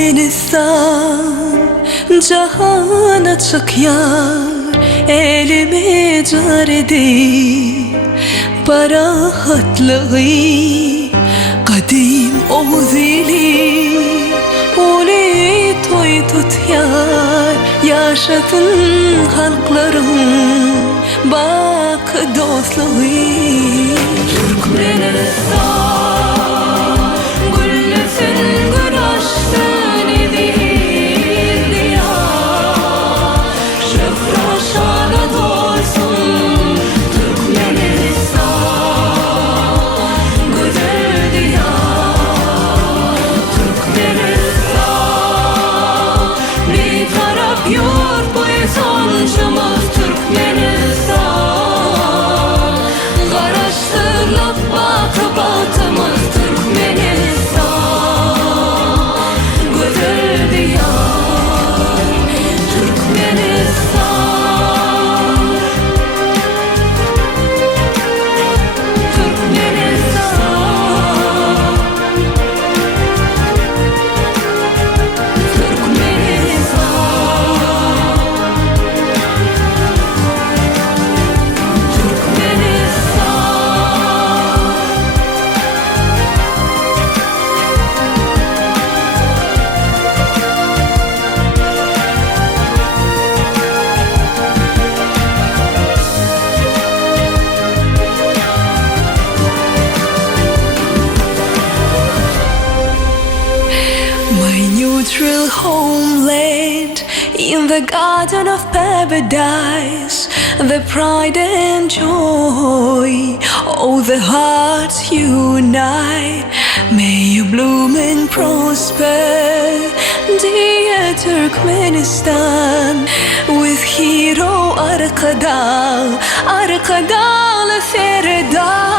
Türkmenistan Cahan açık yar elime car edip Parahatlığı kadim oğuzili Uli toy tut yar yaşatın halkların bak dostluğu Türkmenistan Neutral homeland in the garden of paradise, the pride and joy, all the hearts unite. May you bloom and prosper, dear Turkmenistan, with hero Arkadal, Arkadal Ferda.